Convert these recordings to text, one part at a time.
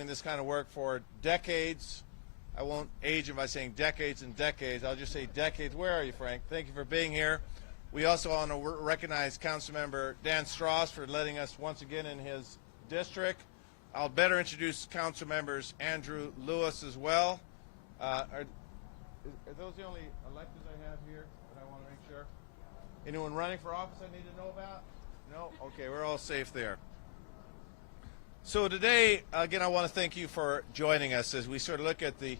doing this kind of work for decades. I won't age him by saying decades and decades. I'll just say decades. Where are you, Frank? Thank you for being here. We also want to recognize Councilmember Dan Strauss for letting us once again in his district. I'll better introduce Council members Andrew Lewis as well. Are those the only electeds I have here that I want to make sure? Anyone running for office I need to know about? No? Okay, we're all safe there. So today, again, I want to thank you for joining us as we sort of look at the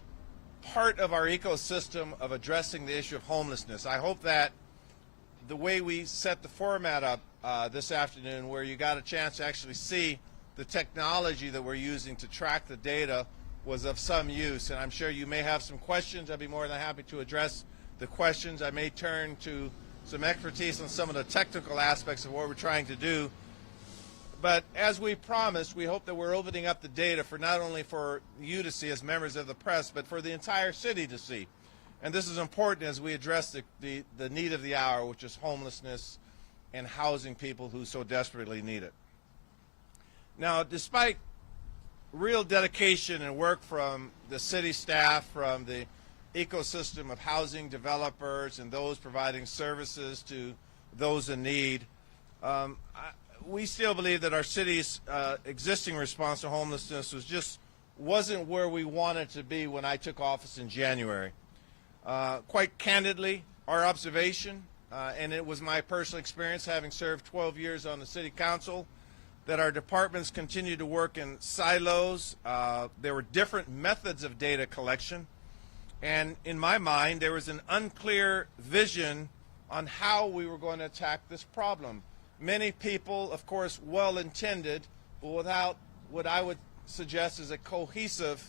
part of our ecosystem of addressing the issue of homelessness. I hope that the way we set the format up this afternoon, where you got a chance to actually see the technology that we're using to track the data, was of some use. And I'm sure you may have some questions. I'd be more than happy to address the questions. I may turn to some expertise on some of the technical aspects of what we're trying to do. But as we promised, we hope that we're opening up the data for not only for you to see as members of the press, but for the entire city to see. And this is important as we address the need of the hour, which is homelessness and housing people who so desperately need it. Now, despite real dedication and work from the city staff, from the ecosystem of housing developers and those providing services to those in need, we still believe that our city's existing response to homelessness wasn't where we wanted to be when I took office in January. Quite candidly, our observation, and it was my personal experience having served 12 years on the city council, that our departments continue to work in silos. There were different methods of data collection, and in my mind there was an unclear vision on how we were going to attack this problem. Many people, of course, well-intended, but without what I would suggest is a cohesive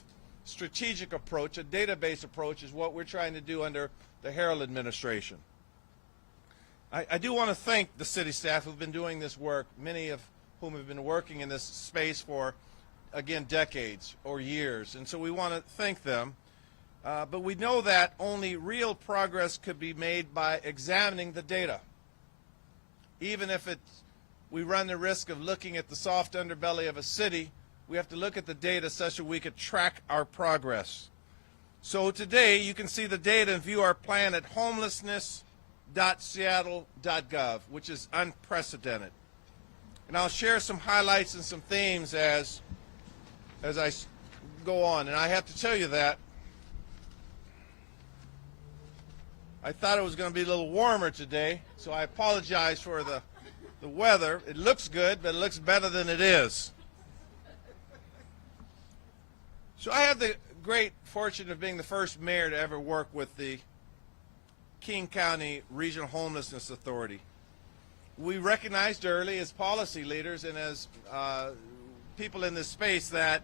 strategic approach. A database approach is what we're trying to do under the Harrell administration. I do want to thank the city staff who've been doing this work, many of whom have been working in this space for, again, decades or years. And so we want to thank them. But we know that only real progress could be made by examining the data. Even if we run the risk of looking at the soft underbelly of a city, we have to look at the data such that we could track our progress. So today you can see the data and view our plan at homelessness.seattle.gov, which is unprecedented. And I'll share some highlights and some themes as I go on. And I have to tell you that I thought it was going to be a little warmer today, so I apologize for the weather. It looks good, but it looks better than it is. So I have the great fortune of being the first mayor to ever work with the King County Regional Homelessness Authority. We recognized early as policy leaders and as people in this space that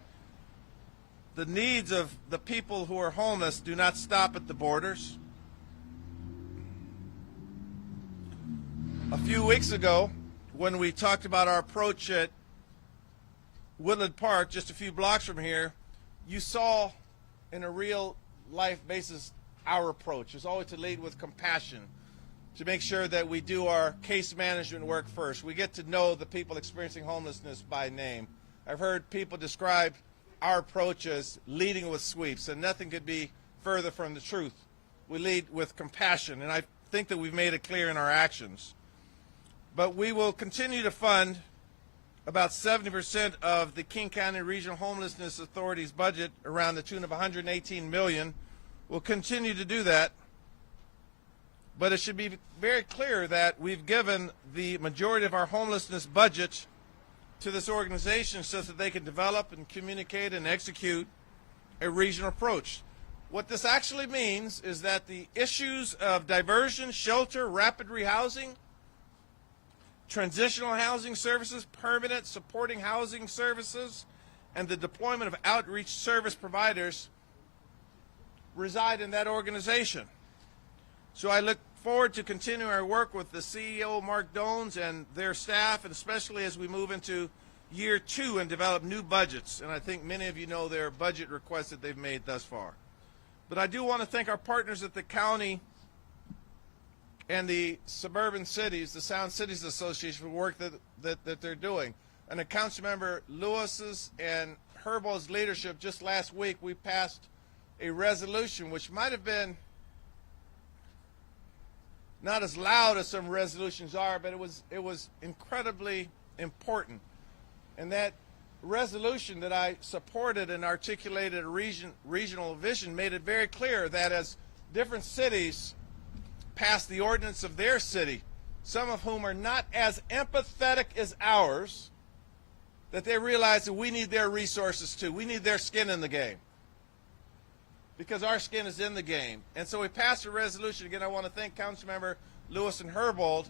the needs of the people who are homeless do not stop at the borders. A few weeks ago, when we talked about our approach at Woodland Park, just a few blocks from here, you saw in a real life basis our approach is always to lead with compassion, to make sure that we do our case management work first. We get to know the people experiencing homelessness by name. I've heard people describe our approach as leading with sweeps, and nothing could be further from the truth. We lead with compassion, and I think that we've made it clear in our actions. But we will continue to fund about 70% of the King County Regional Homelessness Authority's budget, around the tune of $118 million. We'll continue to do that. But it should be very clear that we've given the majority of our homelessness budget to this organization so that they can develop and communicate and execute a regional approach. What this actually means is that the issues of diversion, shelter, rapid rehousing, transitional housing services, permanent supporting housing services, and the deployment of outreach service providers reside in that organization. So I look forward to continuing our work with the CEO, Mark Dones, and their staff, and especially as we move into year 2 and develop new budgets. And I think many of you know their budget requests that they've made thus far. But I do want to thank our partners at the county and the suburban cities, the Sound Cities Association, for the work that they're doing. And Councilmember Lewis's and Herbold's leadership, just last week we passed a resolution which might have been not as loud as some resolutions are, but it was incredibly important. And that resolution that I supported and articulated a regional vision made it very clear that as different cities pass the ordinance of their city, some of whom are not as empathetic as ours, that they realize that we need their resources too. We need their skin in the game, because our skin is in the game. And so we passed a resolution. Again, I want to thank Councilmember Lewis and Herbold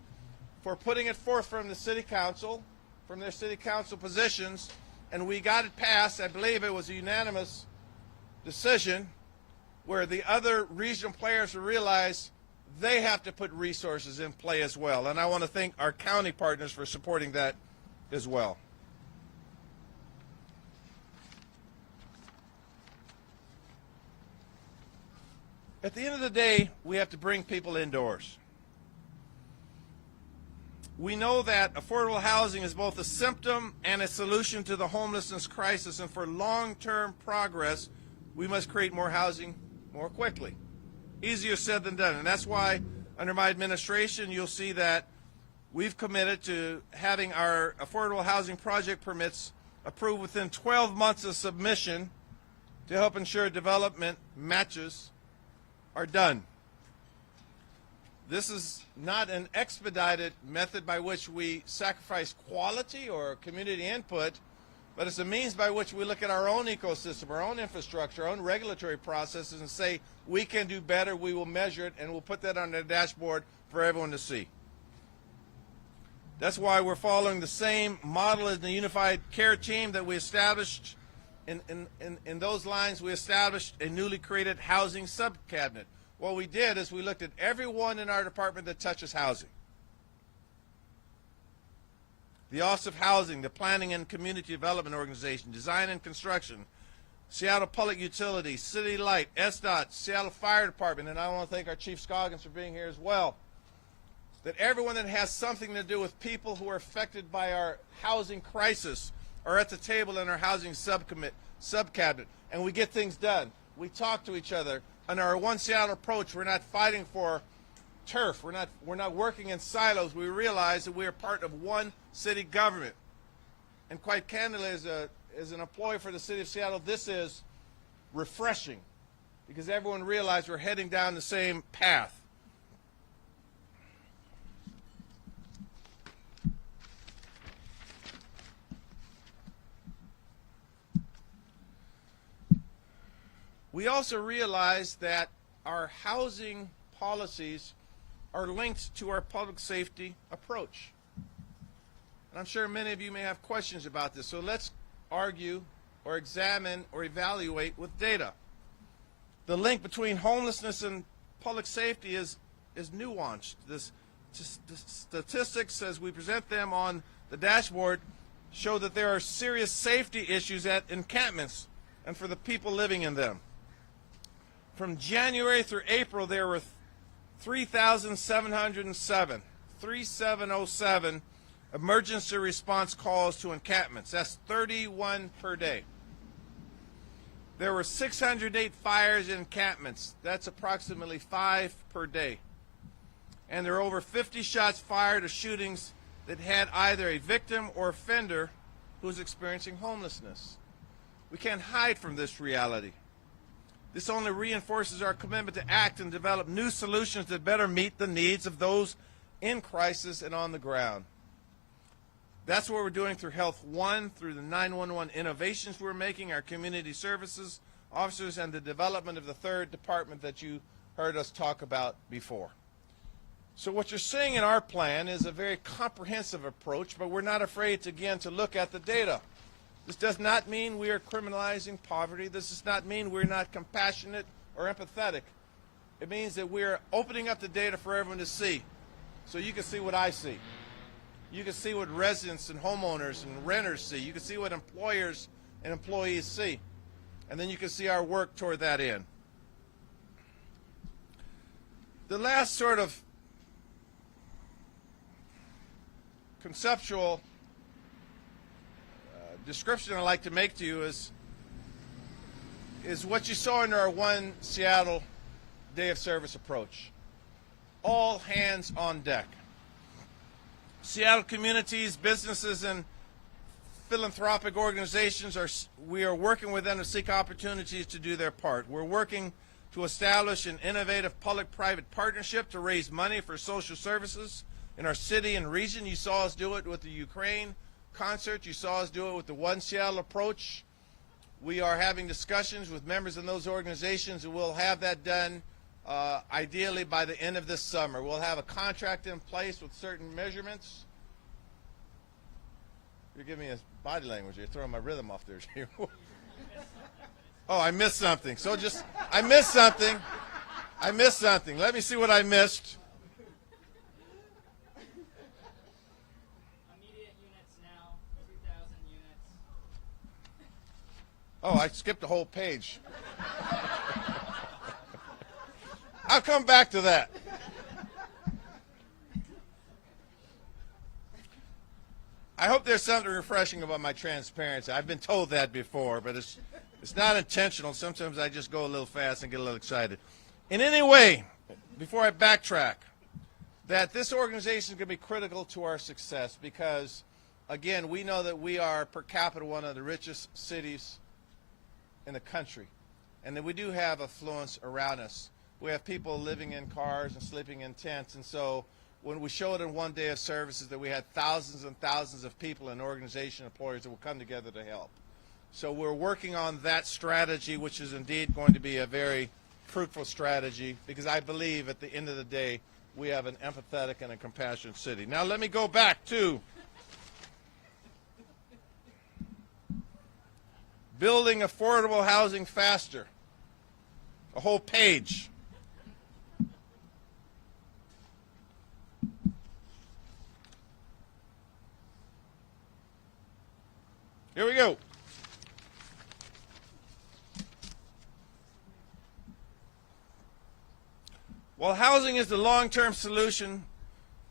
for putting it forth from the City Council, from their City Council positions, and we got it passed. I believe it was a unanimous decision where the other regional players realized they have to put resources in play as well. And I want to thank our county partners for supporting that as well. At the end of the day, we have to bring people indoors. We know that affordable housing is both a symptom and a solution to the homelessness crisis, and for long-term progress, we must create more housing more quickly. Easier said than done, and that's why under my administration you'll see that we've committed to having our affordable housing project permits approved within 12 months of submission to help ensure development matches are done. This is not an expedited method by which we sacrifice quality or community input, but it's a means by which we look at our own ecosystem, our own infrastructure, our own regulatory processes and say, we can do better, we will measure it, and we'll put that on the dashboard for everyone to see. That's why we're following the same model as the unified care team that we established. In those lines, we established a newly created housing sub-cabinet. What we did is we looked at everyone in our department that touches housing. The Office of Housing, the Planning and Community Development Organization, Design and Construction, Seattle Public Utilities, City Light, SDOT, Seattle Fire Department, and I want to thank our Chief Scoggins for being here as well. That everyone that has something to do with people who are affected by our housing crisis are at the table in our housing sub-cabinet, and we get things done. We talk to each other. Under our One Seattle approach, we're not fighting for turf. We're not working in silos. We realize that we are part of one city government. And quite candidly, as an employee for the city of Seattle, this is refreshing because everyone realizes we're heading down the same path. We also realize that our housing policies are linked to our public safety approach. And I'm sure many of you may have questions about this, so let's argue or examine or evaluate with data. The link between homelessness and public safety is nuanced. The statistics, as we present them on the dashboard, show that there are serious safety issues at encampments and for the people living in them. From January through April, there were 3,707 emergency response calls to encampments. That's 31 per day. There were 608 fires in encampments. That's approximately 5 per day. And there were over 50 shots fired or shootings that had either a victim or offender who's experiencing homelessness. We can't hide from this reality. This only reinforces our commitment to act and develop new solutions that better meet the needs of those in crisis and on the ground. That's what we're doing through Health One, through the 911 innovations we're making, our community services officers, and the development of the third department that you heard us talk about before. So what you're seeing in our plan is a very comprehensive approach, but we're not afraid to, again, to look at the data. This does not mean we are criminalizing poverty. This does not mean we're not compassionate or empathetic. It means that we're opening up the data for everyone to see, so you can see what I see. You can see what residents and homeowners and renters see. You can see what employers and employees see. And then you can see our work toward that end. The last sort of conceptual description I'd like to make to you is is what you saw in our One Seattle Day of Service approach. All hands on deck. Seattle communities, businesses, and philanthropic organizations, we are working with them to seek opportunities to do their part. We're working to establish an innovative public-private partnership to raise money for social services in our city and region. You saw us do it with the Ukraine concert. You saw us do it with the One Seattle approach. We are having discussions with members in those organizations, and we'll have that done ideally by the end of this summer. We'll have a contract in place with certain measurements. You're giving me a body language. You're throwing my rhythm off there. Oh, I missed something. I missed something. I missed something. Let me see what I missed. Immediate units now, 2,000 units. Oh, I skipped a whole page. I'll come back to that. I hope there's something refreshing about my transparency. I've been told that before, but it's not intentional. Sometimes I just go a little fast and get a little excited. In any way, before I backtrack, that this organization is going to be critical to our success because, again, we know that we are per capita one of the richest cities in the country, and that we do have affluence around us. We have people living in cars and sleeping in tents, and so when we showed in One Day of Services that we had thousands and thousands of people and organization employers that will come together to help. So we're working on that strategy, which is indeed going to be a very fruitful strategy, because I believe at the end of the day we have an empathetic and a compassionate city. Now let me go back to building affordable housing faster. A whole page. Here we go. While housing is the long-term solution,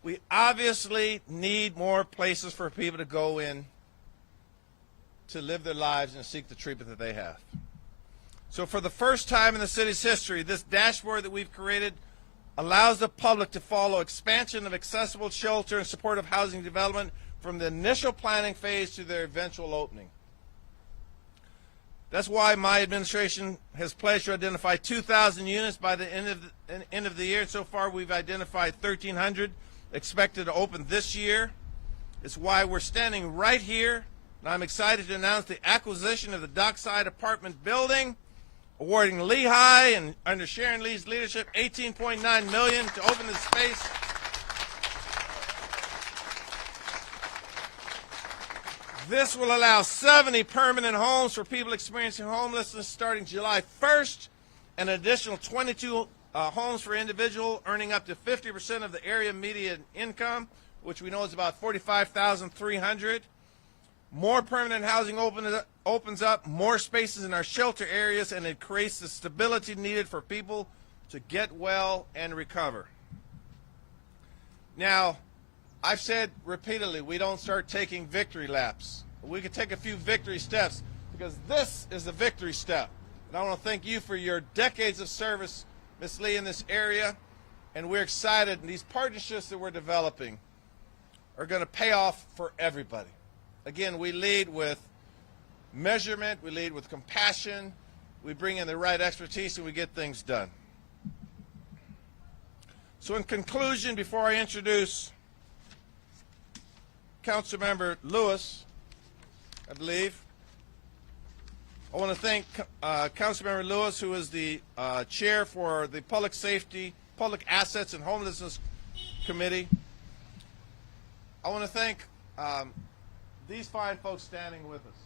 we obviously need more places for people to go in to live their lives and seek the treatment that they have. So for the first time in the city's history, this dashboard that we've created allows the public to follow expansion of accessible shelter and supportive housing development from the initial planning phase to their eventual opening. That's why my administration has pledged to identify 2,000 units by the end of the year. So far, we've identified 1,300 expected to open this year. It's why we're standing right here, and I'm excited to announce the acquisition of the Dockside Apartment Building, awarding Lehigh and under Sharon Lee's leadership $18.9 million to open this space. This will allow 70 permanent homes for people experiencing homelessness starting July 1st, and an additional 22 homes for individuals earning up to 50% of the area median income, which we know is about $45,300. More permanent housing opens up more spaces in our shelter areas, and it creates the stability needed for people to get well and recover. Now, I've said repeatedly, we don't start taking victory laps. We can take a few victory steps, because this is a victory step. And I want to thank you for your decades of service, Ms. Lee, in this area. And we're excited, and these partnerships that we're developing are going to pay off for everybody. Again, we lead with measurement, we lead with compassion, we bring in the right expertise, and we get things done. So in conclusion, before I introduce Councilmember Lewis, I believe, I want to thank Councilmember Lewis, who is the chair for the Public Safety, Public Assets, and Homelessness Committee. I want to thank these fine folks standing with us,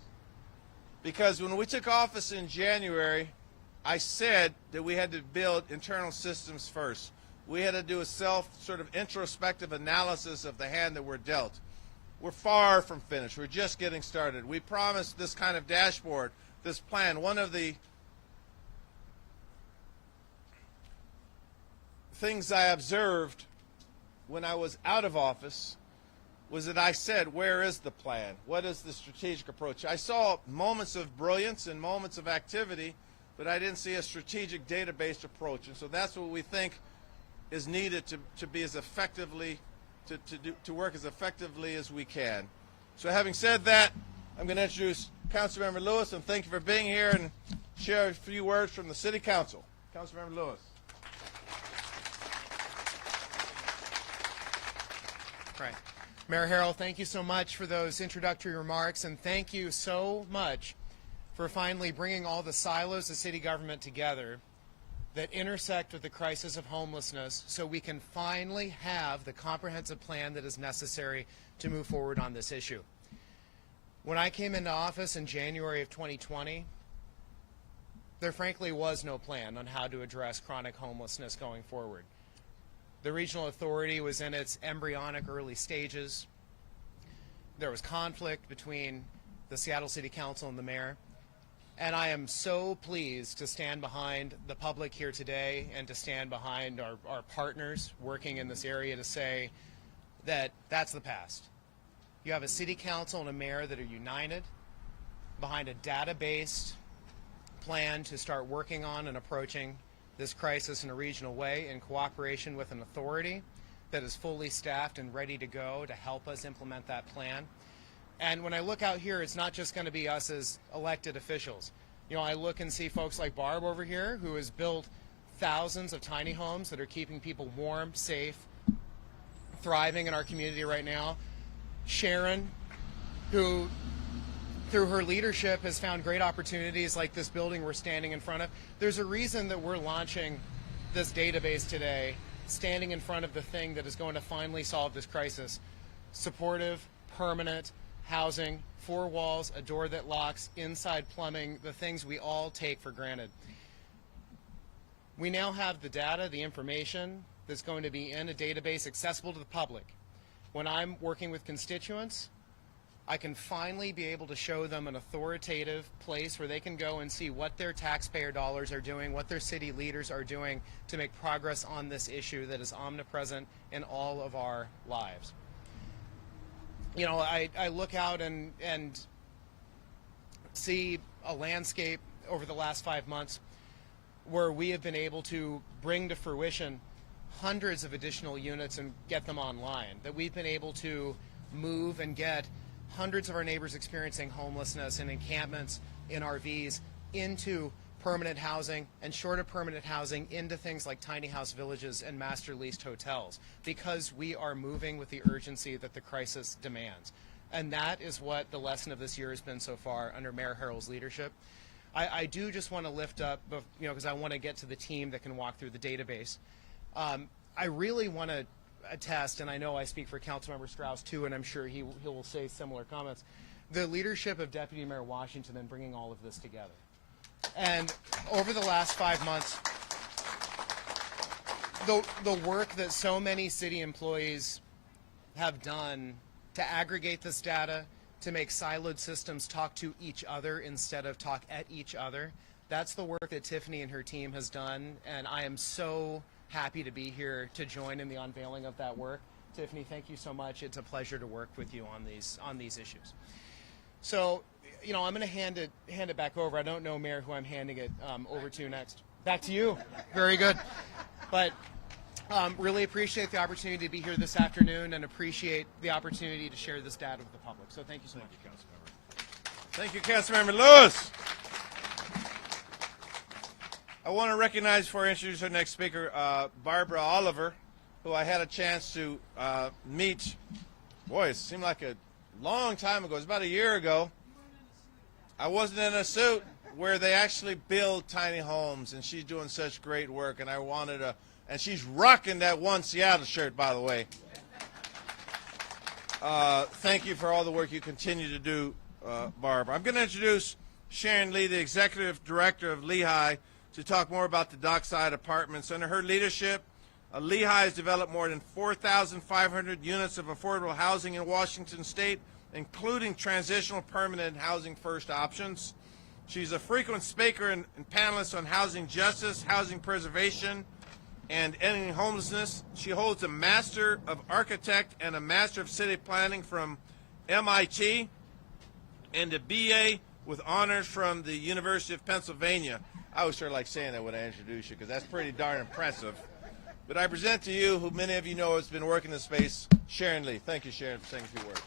because when we took office in January, I said that we had to build internal systems first. We had to do a sort of introspective analysis of the hand that we're dealt. We're far from finished. We're just getting started. We promised this kind of dashboard, this plan. One of the things I observed when I was out of office was that I said, where is the plan? What is the strategic approach? I saw moments of brilliance and moments of activity, but I didn't see a strategic database approach. And so that's what we think is needed to be as effectively, to work as effectively as we can. So having said that, I'm going to introduce Councilmember Lewis, and thank you for being here and share a few words from the City Council. Councilmember Lewis. Right. Mayor Harrell, thank you so much for those introductory remarks, and thank you so much for finally bringing all the silos of city government together that intersect with the crisis of homelessness so we can finally have the comprehensive plan that is necessary to move forward on this issue. When I came into office in January of 2020, there frankly was no plan on how to address chronic homelessness going forward. The regional authority was in its embryonic early stages. There was conflict between the Seattle City Council and the mayor. And I am so pleased to stand behind the public here today and to stand behind our partners working in this area to say that that's the past. You have a city council and a mayor that are united behind a data-based plan to start working on and approaching this crisis in a regional way in cooperation with an authority that is fully staffed and ready to go to help us implement that plan. And when I look out here, it's not just going to be us as elected officials. You know, I look and see folks like Barb over here, who has built thousands of tiny homes that are keeping people warm, safe, thriving in our community right now. Sharon, who through her leadership has found great opportunities like this building we're standing in front of. There's a reason that we're launching this database today, standing in front of the thing that is going to finally solve this crisis. Supportive, permanent housing, 4 walls, a door that locks, inside plumbing, the things we all take for granted. We now have the data, the information that's going to be in a database accessible to the public. When I'm working with constituents, I can finally be able to show them an authoritative place where they can go and see what their taxpayer dollars are doing, what their city leaders are doing to make progress on this issue that is omnipresent in all of our lives. You know, I look out and see a landscape over the last 5 months where we have been able to bring to fruition hundreds of additional units and get them online, that we've been able to move and get hundreds of our neighbors experiencing homelessness in encampments, in RVs, into permanent housing, and short of permanent housing into things like tiny house villages and master leased hotels, because we are moving with the urgency that the crisis demands. And that is what the lesson of this year has been so far under Mayor Harrell's leadership. I do just want to lift up, you know, because I want to get to the team that can walk through the database. I really want to attest, and I know I speak for Councilmember Strauss too, and I'm sure he will say similar comments, the leadership of Deputy Mayor Washington in bringing all of this together. And over the last 5 months, the work that so many city employees have done to aggregate this data, to make siloed systems talk to each other instead of talk at each other, that's the work that Tiffany and her team has done, and I am so happy to be here to join in the unveiling of that work. Tiffany, thank you so much. It's a pleasure to work with you on these issues. So, you know, I'm going to hand it back over. I don't know, Mayor, who I'm handing it over to next. Back to you. Very good. But really appreciate the opportunity to be here this afternoon and appreciate the opportunity to share this data with the public. So thank you so much. Thank you, Councilmember Lewis. I want to recognize before I introduce our next speaker, Barbara Oliver, who I had a chance to meet. Boy, it seemed like a long time ago. It was about a year ago. I wasn't in a suit, where they actually build tiny homes, and she's doing such great work, and I wanted to, and she's rocking that One Seattle shirt, by the way. Thank you for all the work you continue to do, Barbara. I'm going to introduce Sharon Lee, the Executive Director of Lehigh, to talk more about the Dockside Apartments. Under her leadership, Lehigh has developed more than 4,500 units of affordable housing in Washington State, including transitional permanent housing first options. She's a frequent speaker and panelist on housing justice, housing preservation, and ending homelessness. She holds a Master of Architect and a Master of City Planning from MIT and a BA with honors from the University of Pennsylvania. I always sort of like saying that when I introduce you because that's pretty darn impressive. But I present to you, who many of you know has been working in this space, Sharon Lee. Thank you, Sharon, for saying a few words.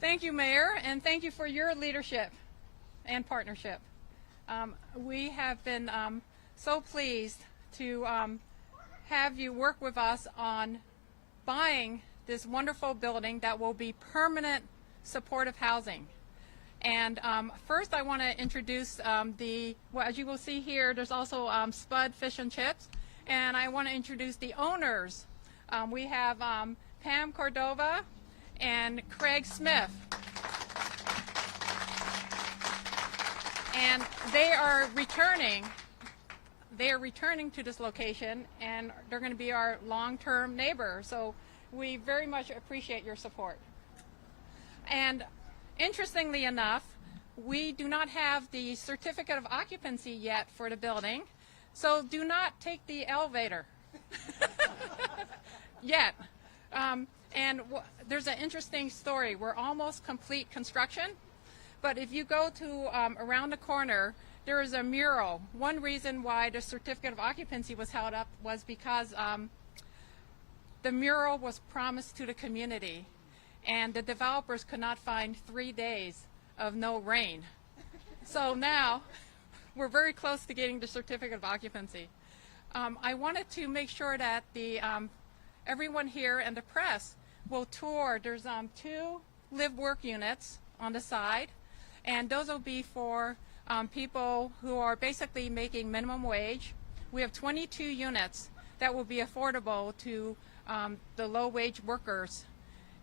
Thank you, Mayor, and thank you for your leadership and partnership. We have been so pleased to have you work with us on buying this wonderful building that will be permanent supportive housing. And first I want to introduce well, as you will see here, there's also Spud Fish and Chips. And I want to introduce the owners. We have Pam Cordova and Craig Smith. And they are returning to this location, and they're going to be our long-term neighbor. So we very much appreciate your support. And interestingly enough, we do not have the certificate of occupancy yet for the building, so do not take the elevator yet. There's an interesting story. We're almost complete construction, but if you go to around the corner, there is a mural. One reason why the certificate of occupancy was held up was because the mural was promised to the community, and the developers could not find 3 days of no rain. So now we're very close to getting the certificate of occupancy. I wanted to make sure that everyone here and the press will tour. There's 2 live-work units on the side, and those will be for people who are basically making minimum wage. We have 22 units that will be affordable to the low-wage workers.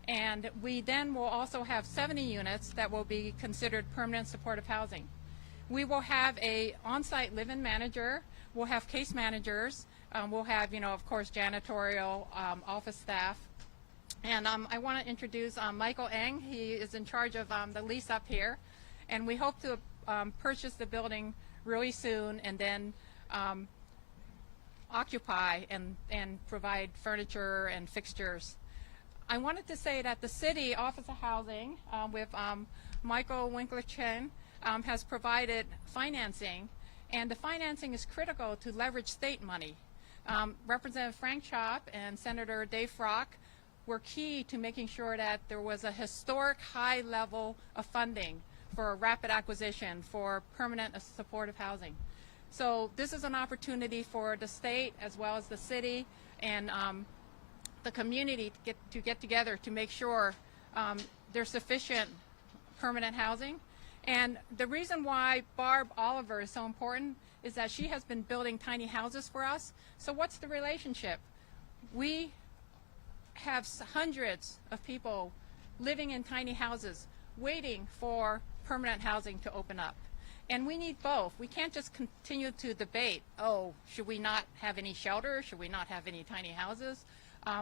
And we then will also have 70 units that will be considered permanent supportive housing. We will have a on-site live-in manager. We'll have case managers. We'll have, of course, janitorial, office staff. And I want to introduce Michael Eng. He is in charge of the lease up here. And we hope to purchase the building really soon and then occupy and provide furniture and fixtures. I wanted to say that the City Office of Housing with Michael Winkler-Chen has provided financing, and the financing is critical to leverage state money. Representative Frank Chop and Senator Dave Frock were key to making sure that there was a historic high level of funding for a rapid acquisition for permanent supportive housing. So this is an opportunity for the state as well as the city and the community to get together to make sure there's sufficient permanent housing. And the reason why Barb Oliver is so important is that she has been building tiny houses for us. So what's the relationship? We have hundreds of people living in tiny houses waiting for permanent housing to open up. And we need both. We can't just continue to debate, oh, should we not have any shelter? Should we not have any tiny houses?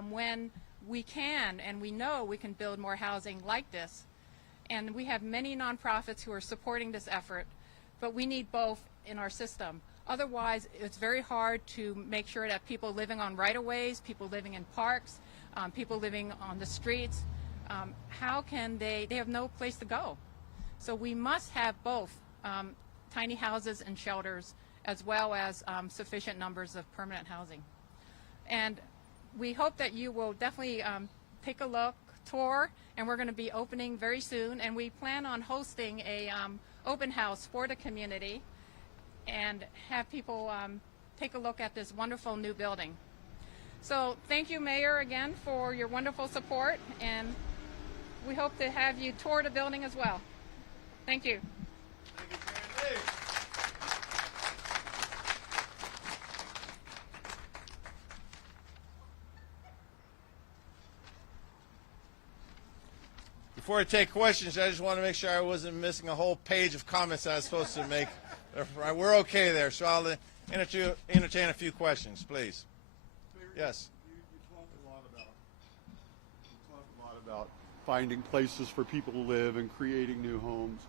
When we can and we know we can build more housing like this. And we have many nonprofits who are supporting this effort, but we need both in our system. Otherwise, it's very hard to make sure that people living on right-of-ways, people living in parks, people living on the streets, how can they have no place to go. So we must have both tiny houses and shelters as well as sufficient numbers of permanent housing. And we hope that you will definitely take a look, tour, and we're going to be opening very soon. And we plan on hosting a open house for the community and have people take a look at this wonderful new building. So thank you, Mayor, again for your wonderful support, and we hope to have you tour the building as well. Thank you. Thank you, Sharon Lee. Before I take questions, I just want to make sure I wasn't missing a whole page of comments I was supposed to make. We're okay there, so I'll entertain a few questions, please. Yes. You talk a lot about finding places for people to live and creating new homes.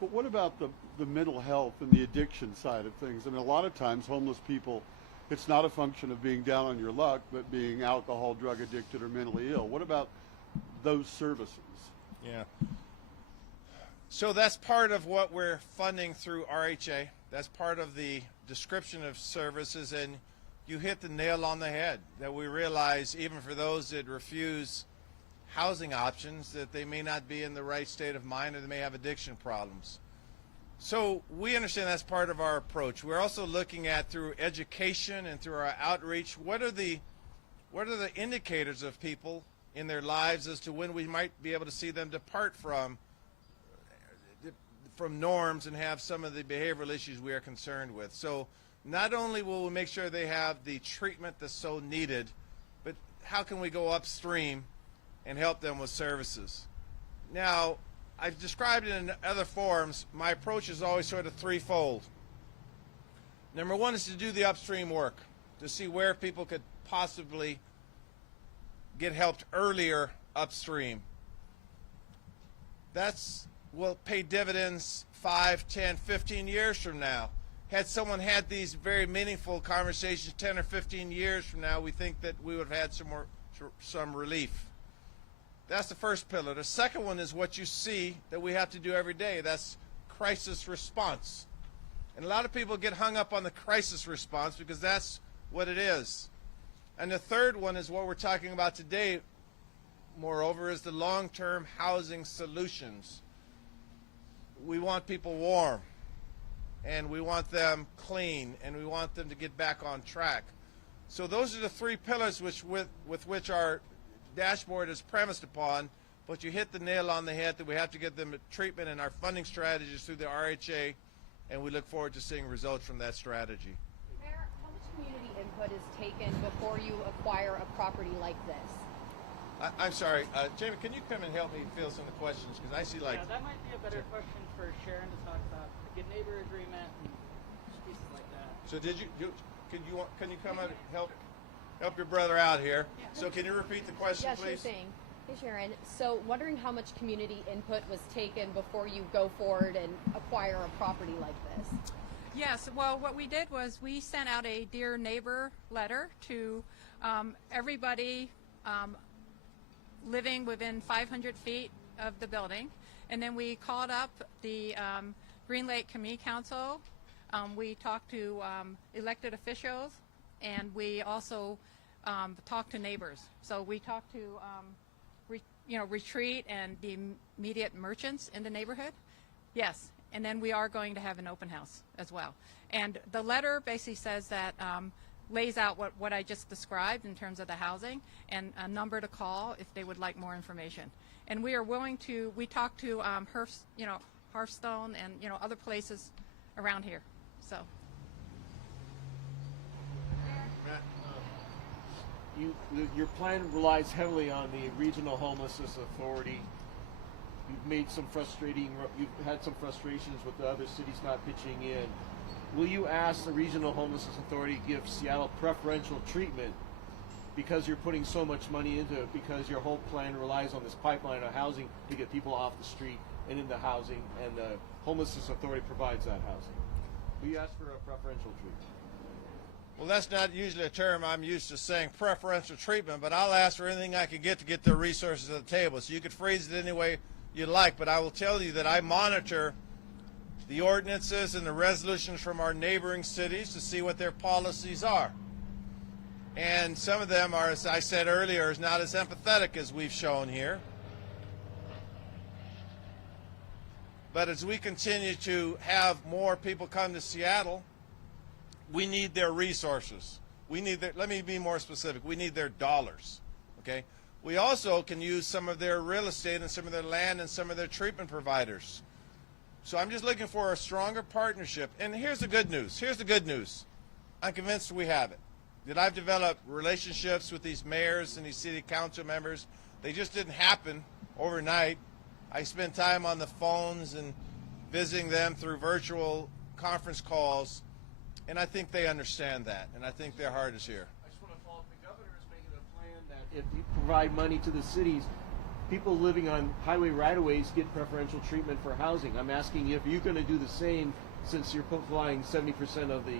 But what about the mental health and the addiction side of things? I mean, a lot of times homeless people, it's not a function of being down on your luck, but being alcohol, drug addicted, or mentally ill. What about those services? Yeah. So that's part of what we're funding through RHA. That's part of the description of services, and you hit the nail on the head, that we realize even for those that refuse housing options that they may not be in the right state of mind, or they may have addiction problems. So we understand that's part of our approach. We're also looking at, through education and through our outreach, what are the indicators of people in their lives as to when we might be able to see them depart from norms and have some of the behavioral issues we are concerned with. So not only will we make sure they have the treatment that's so needed, but how can we go upstream and help them with services? Now, I've described it in other forums. My approach is always sort of threefold. Number one is to do the upstream work, to see where people could possibly get helped earlier upstream. That's will pay dividends 5, 10, 15 years from now. Had someone had these very meaningful conversations 10 or 15 years from now, we think that we would have had some relief. That's the first pillar. The second one is what you see that we have to do every day. That's crisis response. And a lot of people get hung up on the crisis response because that's what it is. And the third one is what we're talking about today, moreover, is the long-term housing solutions. We want people warm, and we want them clean, and we want them to get back on track. So those are the three pillars with which our dashboard is premised upon, but you hit the nail on the head that we have to get them treatment and our funding strategies through the RHA, and we look forward to seeing results from that strategy. Mayor, how much community input is taken before you acquire a property like this? I'm sorry, Jamie, can you come and help me field some of the questions? Because I see Yeah, that might be a better question for Sharon to talk about, the good neighbor agreement and pieces like that. So can you come out and help your brother out here? Yeah. So can you repeat the question, yeah, please? Sure thing. Hey, Sharon. So wondering how much community input was taken before you go forward and acquire a property like this? Yes, well, what we did was we sent out a Dear Neighbor letter to everybody living within 500 feet of the building. And then we called up the Green Lake Community Council. We talked to elected officials, and we also talked to neighbors. So we talked to Retreat and the immediate merchants in the neighborhood. Yes, and then we are going to have an open house as well. And the letter basically says that lays out what I just described in terms of the housing and a number to call if they would like more information. And we are willing to. We talked to Hearthstone and other places around here. So. Your plan relies heavily on the Regional Homelessness Authority. You've had some frustrations with the other cities not pitching in. Will you ask the Regional Homelessness Authority to give Seattle preferential treatment because you're putting so much money into it, because your whole plan relies on this pipeline of housing to get people off the street and into housing, and the Homelessness Authority provides that housing? Will you ask for a preferential treatment? Well, that's not usually a term I'm used to saying, preferential treatment, but I'll ask for anything I can get to get the resources at the table. So you could phrase it any way you like, but I will tell you that I monitor the ordinances and the resolutions from our neighboring cities to see what their policies are. And some of them are, as I said earlier, is not as empathetic as we've shown here. But as we continue to have more people come to Seattle, we need their resources. Let me be more specific. We need their dollars, okay? We also can use some of their real estate and some of their land and some of their treatment providers. So I'm just looking for a stronger partnership. And here's the good news. Here's the good news. I'm convinced we have it. That I've developed relationships with these mayors and these city council members. They just didn't happen overnight. I spent time on the phones and visiting them through virtual conference calls. And I think they understand that, and I think their heart is here. I just want to follow up. The governor is making a plan that if you provide money to the cities, people living on highway right-of-ways get preferential treatment for housing. I'm asking you if you're going to do the same, since you're providing 70% of the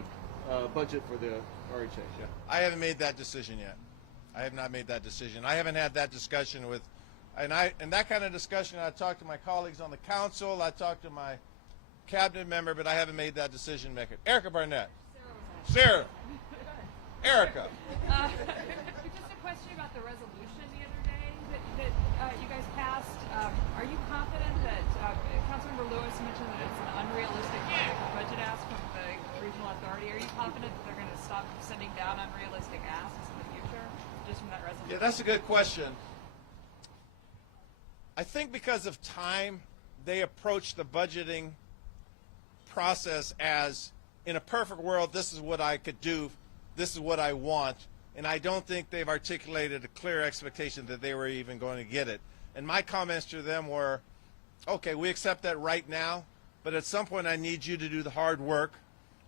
budget for the RHA. I haven't made that decision yet. I have not made that decision. I haven't had that discussion with And that kind of discussion, I talked to my colleagues on the council, I talked to my cabinet member, but I haven't made that decision maker. Erica Barnett. Sarah. Erica. Just a question about the resolution the other day that you guys passed. Are you confident that Councilmember Lewis mentioned that it's an unrealistic budget ask from the regional authority? Are you confident that they're going to stop sending down unrealistic asks in the future, just from that resolution? Yeah, that's a good question. I think because of time, they approach the budgeting process as, in a perfect world, this is what I could do, this is what I want, and I don't think they've articulated a clear expectation that they were even going to get it. And my comments to them were, okay, we accept that right now, but at some point I need you to do the hard work,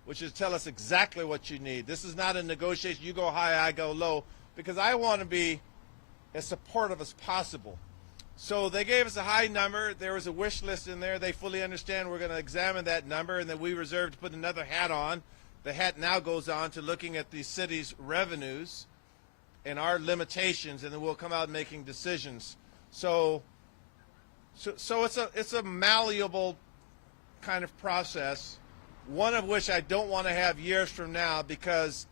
which is tell us exactly what you need. This is not a negotiation, you go high, I go low, because I want to be as supportive as possible. So they gave us a high number. There was a wish list in there. They fully understand we're going to examine that number, and that we reserve to put another hat on. The hat now goes on to looking at the city's revenues and our limitations, and then we'll come out making decisions. So it's a malleable kind of process, one of which I don't want to have years from now because,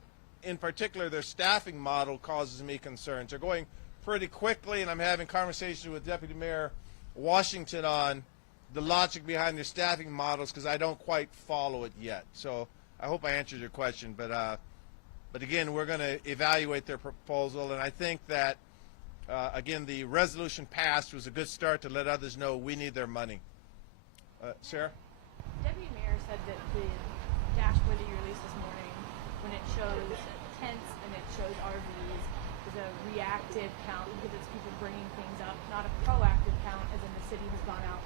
in particular, their staffing model causes me concerns. They're going pretty quickly, and I'm having conversations with Deputy Mayor Washington on the logic behind their staffing models because I don't quite follow it yet. So I hope I answered your question, but again, we're going to evaluate their proposal, and I think that again, the resolution passed was a good start to let others know we need their money. Sarah? Deputy Mayor said that the dashboard that you released this morning, when it shows tents and it shows RVs, is a reactive count because it's people bringing things up, not a proactive count, as in the city has gone out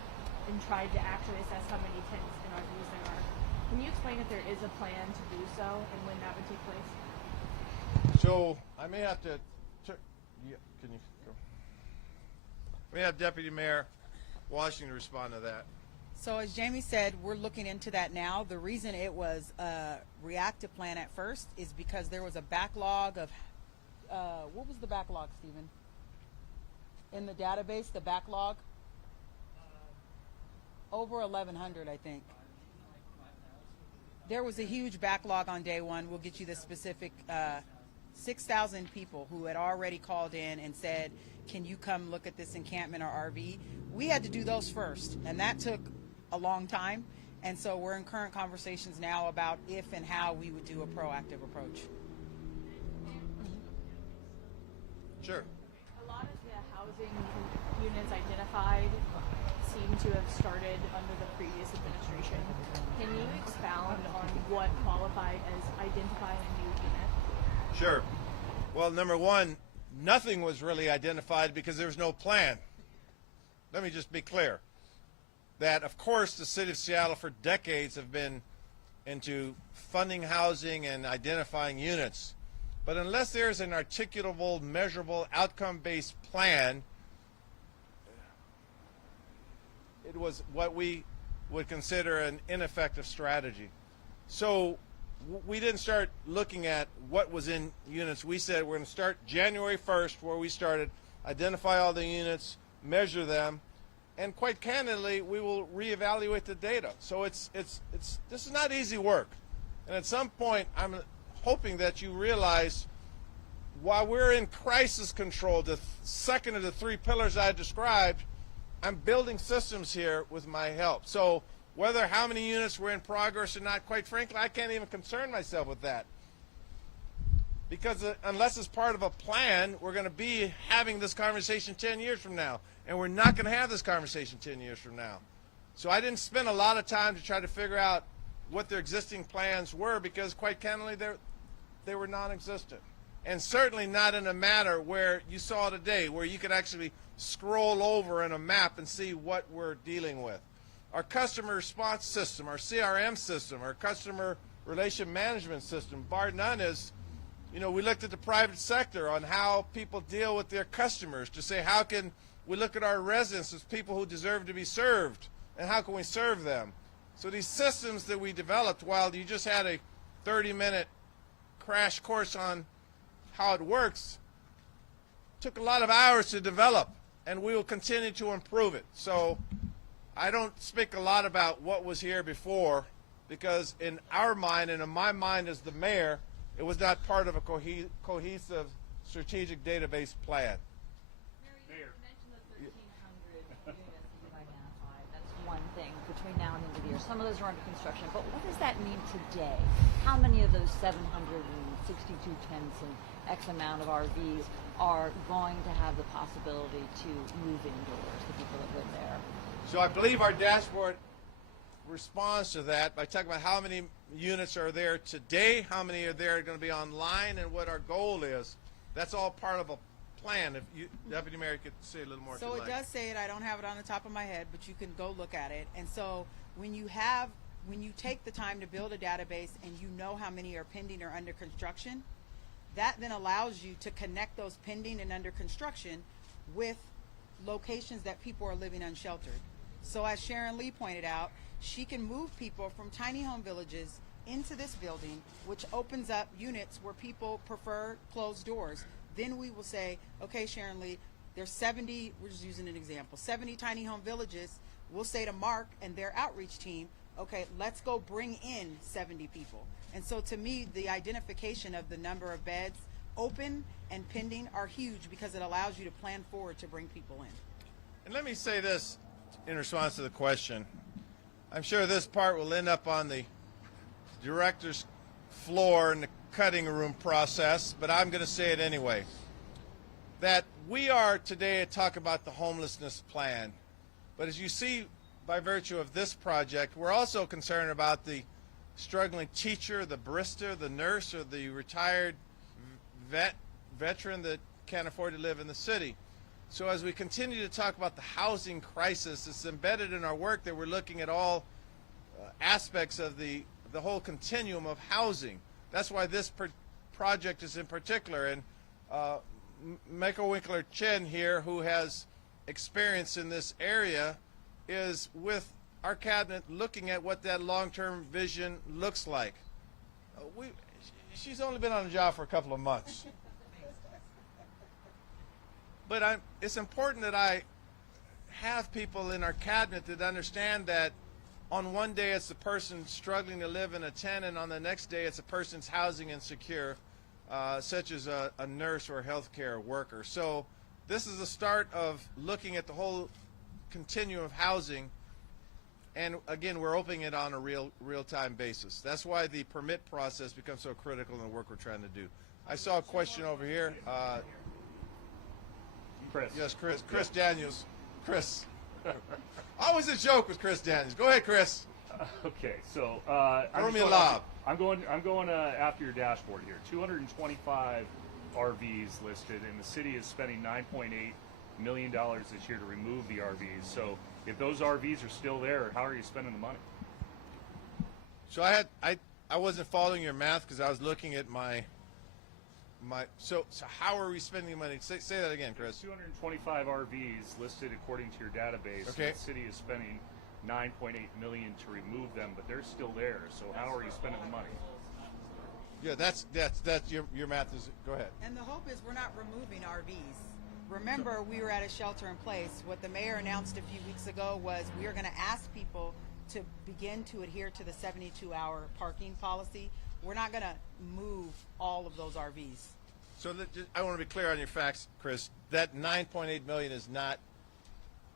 and tried to actually assess how many tents and RVs there are. Can you explain if there is a plan to do so and when that would take place? So I may have to. Can you go? We have Deputy Mayor Washington respond to that. So as Jamie said, we're looking into that now. The reason it was a reactive plan at first is because there was a backlog of, what was the backlog, Stephen? In the database, the backlog? Over 1,100, I think. There was a huge backlog on day one. We'll get you the specific 6,000 people who had already called in and said, can you come look at this encampment or RV? We had to do those first, and that took a long time. And so we're in current conversations now about if and how we would do a proactive approach. Sure. A lot of the housing units identified seem to have started under the previous administration. Can you expound on what qualified as identifying a new unit? Sure. Well, number one, nothing was really identified because there was no plan. Let me just be clear that, of course, the city of Seattle for decades have been into funding housing and identifying units. But unless there's an articulable, measurable, outcome-based plan, it was what we would consider an ineffective strategy. So we didn't start looking at what was in units. We said we're going to start January 1st, where we started, identify all the units, measure them, and quite candidly, we will reevaluate the data. So this is not easy work. And at some point, I'm hoping that you realize, while we're in crisis control, the second of the three pillars I described, I'm building systems here with my help. So whether how many units were in progress or not, quite frankly, I can't even concern myself with that. Because unless it's part of a plan, we're going to be having this conversation 10 years from now. And we're not going to have this conversation 10 years from now. So I didn't spend a lot of time to try to figure out what their existing plans were, because quite candidly, they were non-existent. And certainly not in a manner where you saw today, where you could actually scroll over in a map and see what we're dealing with. Our customer response system, our CRM system, our customer relation management system, bar none, is, we looked at the private sector on how people deal with their customers to say, how can we look at our residents as people who deserve to be served, and how can we serve them? So these systems that we developed, while you just had a 30-minute crash course on how it works, took a lot of hours to develop. and we will continue to improve it. So I don't speak a lot about what was here before, because in our mind and in my mind as the mayor, it was not part of a cohesive strategic database plan. Mayor, you mentioned the 1,300 units that you've identified. That's one thing between now and the end of the year. Some of those are under construction, but what does that mean today? How many of those 762 tents and X amount of RVs are going to have the possibility to move indoors, the people that live there? So I believe our dashboard responds to that by talking about how many units are there today, how many are there going to be online, and what our goal is. That's all part of a plan. If you, Deputy Mayor, could say a little more. So it does say it. I don't have it on the top of my head, but you can go look at it. And so when you take the time to build a database and you know how many are pending or under construction, that then allows you to connect those pending and under construction with locations that people are living unsheltered. So as Sharon Lee pointed out, she can move people from tiny home villages into this building, which opens up units where people prefer closed doors. Then we will say, okay, Sharon Lee, there's 70, we're just using an example, 70 tiny home villages. We'll say to Mark and their outreach team, okay, let's go bring in 70 people. And so to me, the identification of the number of beds open and pending are huge, because it allows you to plan forward to bring people in. And let me say this in response to the question. I'm sure this part will end up on the director's floor in the cutting room process, but I'm going to say it anyway. That we are today to talk about the homelessness plan. But as you see, by virtue of this project, we're also concerned about the struggling teacher, the barista, the nurse, or the retired veteran that can't afford to live in the city. So as we continue to talk about the housing crisis, it's embedded in our work that we're looking at all aspects of the whole continuum of housing. That's why this project is in particular. And Michael Winkler-Chen here, who has experience in this area, is with our cabinet looking at what that long-term vision looks like. She's only been on the job for a couple of months. But it's important that I have people in our cabinet that understand that on one day it's the person struggling to live in a tent, and on the next day it's a person's housing insecure, such as a nurse or a healthcare worker. So this is the start of looking at the whole continuum of housing, and again, we're opening it on a real-time basis. That's why the permit process becomes so critical in the work we're trying to do. I saw a question over here. Chris. Yes, Chris. Chris Daniels. Chris. Always a joke with Chris Daniels. Go ahead, Chris. Okay, so throw me a lob. I'm going after your dashboard here. 225 RVs listed, and the city is spending $9.8 million this year to remove the RVs. So if those RVs are still there, how are you spending the money? So I wasn't following your math because I was looking at my. So how are we spending the money? Say that again, Chris. 225 RVs listed according to your database. Okay. The city is spending $9.8 million to remove them, but they're still there. So how are you spending the money? Yeah, that's your math is. Go ahead. And the hope is we're not removing RVs. Remember, we were at a shelter in place. What the mayor announced a few weeks ago was we are going to ask people to begin to adhere to the 72-hour parking policy. We're not going to move all of those RVs. So I want to be clear on your facts, Chris. That $9.8 million is not.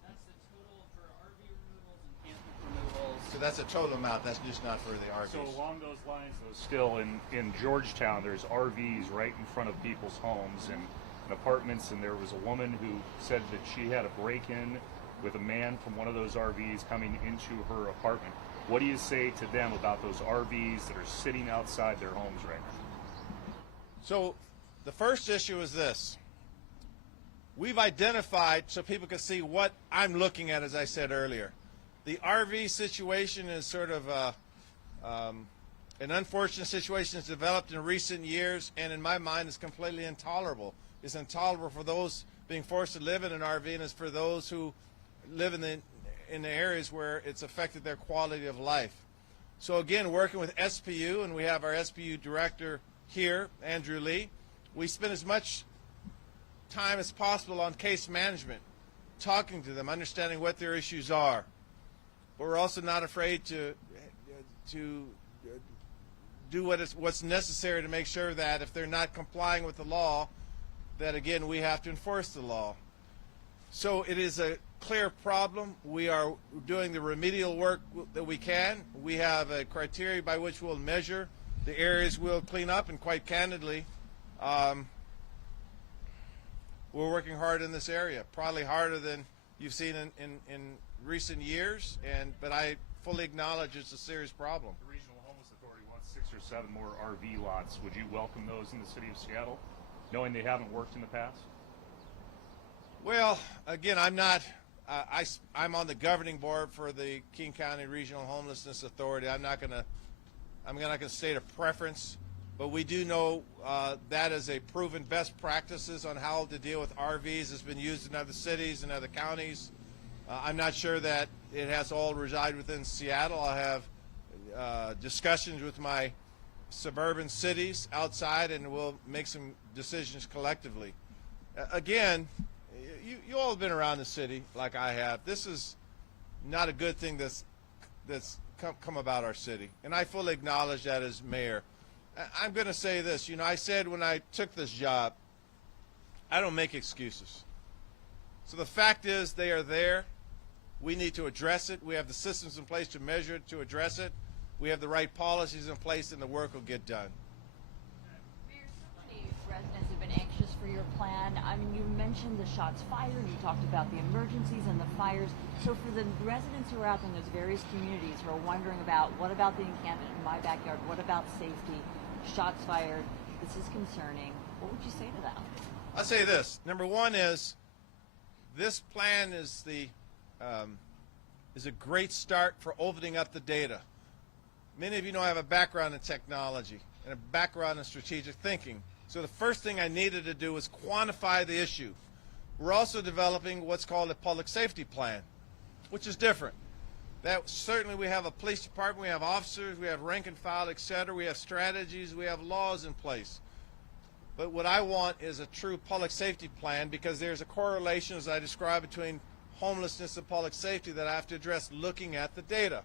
That's the total for RV removals and camping removals. So that's a total amount. That's just not for the RVs. So along those lines, though, still in Georgetown, there's RVs right in front of people's homes and apartments, and there was a woman who said that she had a break-in with a man from one of those RVs coming into her apartment. What do you say to them about those RVs that are sitting outside their homes right now? So the first issue is this. We've identified, so people can see what I'm looking at, as I said earlier. The RV situation is sort of an unfortunate situation that's developed in recent years, and in my mind is completely intolerable. It's intolerable for those being forced to live in an RV, and it's for those who live in the areas where it's affected their quality of life. So again, working with SPU, and we have our SPU director here, Andrew Lee, we spend as much time as possible on case management. talking to them, understanding what their issues are. But we're also not afraid to do what's necessary to make sure that if they're not complying with the law, that again we have to enforce the law. So it is a clear problem. We are doing the remedial work that we can. We have a criteria by which we'll measure the areas we'll clean up, and quite candidly, we're working hard in this area, probably harder than you've seen in recent years, but I fully acknowledge it's a serious problem. The Regional Homeless Authority wants 6 or 7 more RV lots. Would you welcome those in the city of Seattle, knowing they haven't worked in the past? Well, again, I'm not. I'm on the governing board for the King County Regional Homelessness Authority. I'm not going to state a preference, but we do know that is a proven best practices on how to deal with RVs. It's been used in other cities and other counties. I'm not sure that it has all reside within Seattle. I have discussions with my suburban cities outside, and we'll make some decisions collectively. Again, you all have been around the city like I have. This is not a good thing that's come about our city, and I fully acknowledge that as mayor. I'm going to say this. You know, I said when I took this job, I don't make excuses. So the fact is they are there. We need to address it. We have the systems in place to measure it, to address it. We have the right policies in place, and the work will get done. Mayor, so many residents have been anxious for your plan. I mean, you mentioned the shots fired. You talked about the emergencies and the fires. So for the residents who are out in those various communities who are wondering about what about the encampment in my backyard, what about safety, shots fired, this is concerning, what would you say to them? I'll say this. Number one is this plan is a great start for opening up the data. Many of you know I have a background in technology and a background in strategic thinking. So the first thing I needed to do was quantify the issue. We're also developing what's called a public safety plan, which is different. That certainly we have a police department, we have officers, we have rank and file, etc. We have strategies, we have laws in place. But what I want is a true public safety plan, because there's a correlation, as I described, between homelessness and public safety that I have to address looking at the data.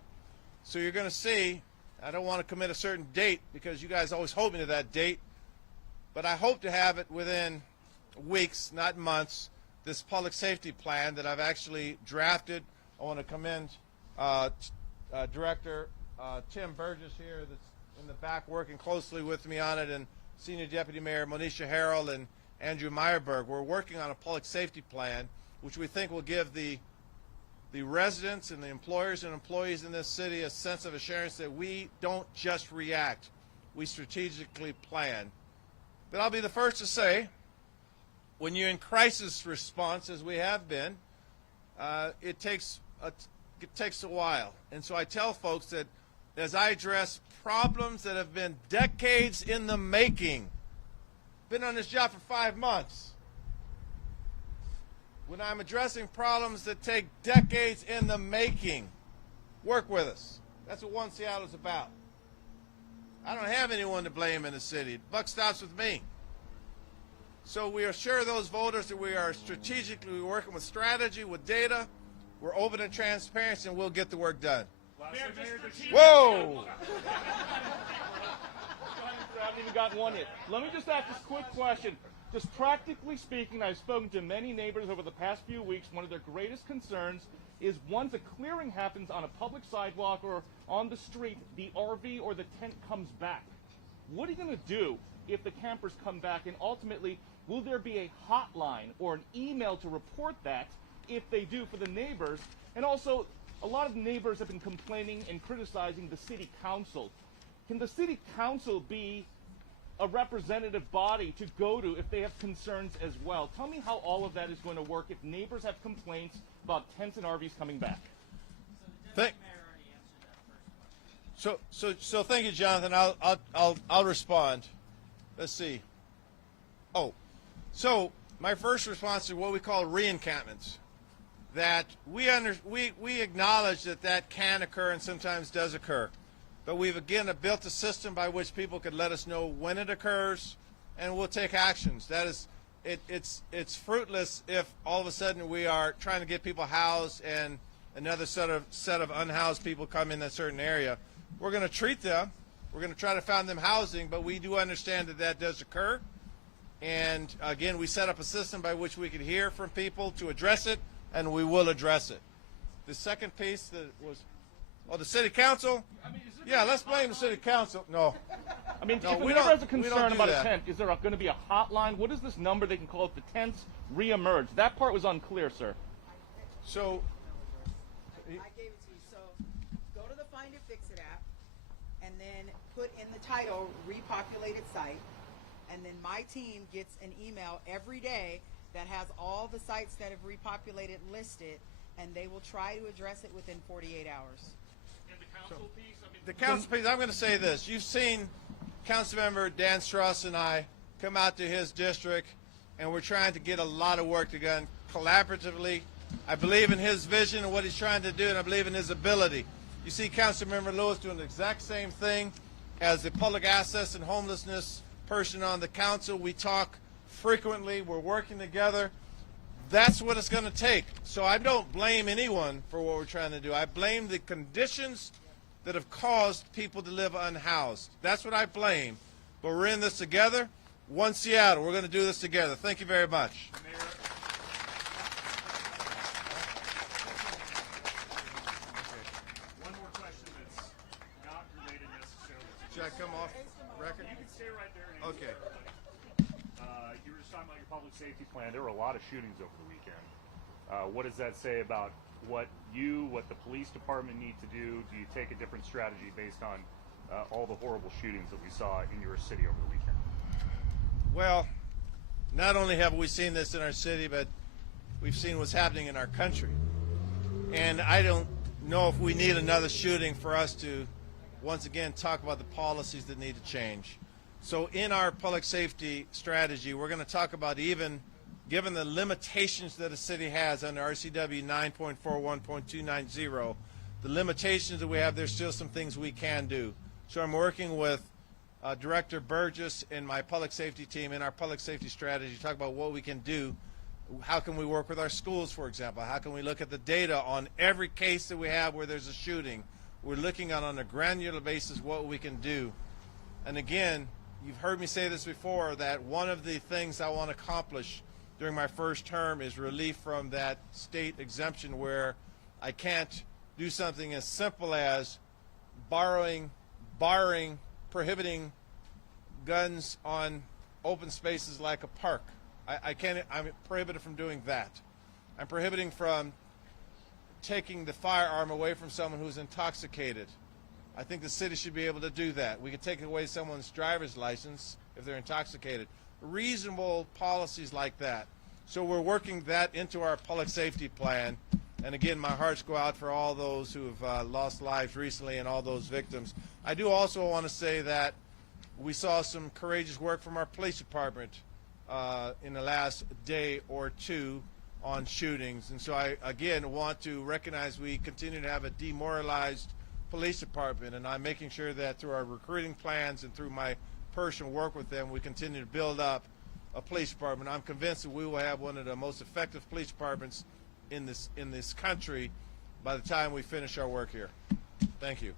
So you're going to see, I don't want to commit a certain date because you guys always hold me to that date, but I hope to have it within weeks, not months, this public safety plan that I've actually drafted. I want to commend Director Tim Burgess here that's in the back working closely with me on it, and Senior Deputy Mayor Bruce Harrell and Andrew Meyerberg. We're working on a public safety plan which we think will give the residents and the employers and employees in this city a sense of assurance that we don't just react, we strategically plan. But I'll be the first to say, when you're in crisis response, as we have been, it takes a while. And so I tell folks that as I address problems that have been decades in the making, been on this job for 5 months, when I'm addressing problems that take decades in the making, work with us. That's what One Seattle is about. I don't have anyone to blame in the city. The buck stops with me. So we assure those voters that we are strategically working with strategy, with data. We're open and transparent, and we'll get the work done. Whoa! I haven't even gotten one yet. Let me just ask this quick question. Just practically speaking, I've spoken to many neighbors over the past few weeks. One of their greatest concerns is once a clearing happens on a public sidewalk or on the street, the RV or the tent comes back. What are you going to do if the campers come back? And ultimately, will there be a hotline or an email to report that if they do for the neighbors? And also, a lot of neighbors have been complaining and criticizing the city council. Can the city council be a representative body to go to if they have concerns as well? Tell me how all of that is going to work if neighbors have complaints about tents and RVs coming back. So thank you, Jonathan. I'll respond. Let's see. So my first response is what we call re-encampments. That we acknowledge that can occur and sometimes does occur. But we've again built a system by which people can let us know when it occurs, and we'll take actions. That is it's fruitless if all of a sudden we are trying to get people housed and another set of unhoused people come in a certain area. We're going to treat them. We're going to try to find them housing, but we do understand that that does occur. And again, we set up a system by which we could hear from people to address it, and we will address it. The second piece that was, the city council. Yeah, let's blame the city council. No. I mean, No, if we a neighbor has a don't do concern about that. a tent, is there going to be a hotline? What is this number they can call if the tents reemerge? That part was unclear, sir. So, I gave it to you. So go to the Find It Fix It app and then put in the title repopulated site, and then my team gets an email every day that has all the sites that have repopulated listed, and they will try to address it within 48 hours. And the council piece? the council piece, I'm going to say this. You've seen Councilmember Dan Strauss and I come out to his district, and we're trying to get a lot of work done collaboratively. I believe in his vision and what he's trying to do, and I believe in his ability. You see Councilmember Lewis doing the exact same thing as the public access and homelessness person on the council. We talk frequently. We're working together. That's what it's going to take. So I don't blame anyone for what we're trying to do. I blame the conditions that have caused people to live unhoused. That's what I blame. But we're in this together. One Seattle. We're going to do this together. Thank you very much. One more question that's not related necessarily to Should I come off record? You can stay right there. And Okay. You were just talking about your public safety plan. There were a lot of shootings over the weekend. What does that say about what the police department need to do? Do you take a different strategy based on all the horrible shootings that we saw in your city over the weekend? Well, not only have we seen this in our city, but we've seen what's happening in our country. And I don't know if we need another shooting for us to, once again, talk about the policies that need to change. So in our public safety strategy, we're going to talk about, even given the limitations that a city has under RCW 9.41.290, the limitations that we have, there's still some things we can do. So I'm working with Director Burgess and my public safety team in our public safety strategy to talk about what we can do. How can we work with our schools, for example? How can we look at the data on every case that we have where there's a shooting? We're looking at, on a granular basis, what we can do. And again, you've heard me say this before, that one of the things I want to accomplish during my first term is relief from that state exemption, where I can't do something as simple as prohibiting guns on open spaces like a park. I'm prohibited from doing that. I'm prohibiting from taking the firearm away from someone who's intoxicated. I think the city should be able to do that. We could take away someone's driver's license if they're intoxicated. Reasonable policies like that. So we're working that into our public safety plan. And again, my hearts go out for all those who have lost lives recently and all those victims. I do also want to say that we saw some courageous work from our police department in the last day or two on shootings. And so I, again, want to recognize we continue to have a demoralized police department, and I'm making sure that through our recruiting plans and through my personal work with them, we continue to build up a police department. I'm convinced that we will have one of the most effective police departments in this country by the time we finish our work here. Thank you.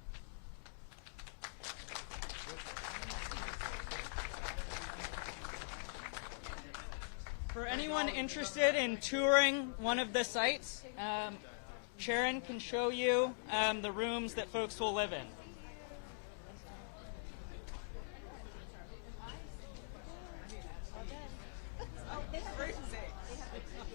For anyone interested in touring one of the sites, Sharon can show you the rooms that folks will live in.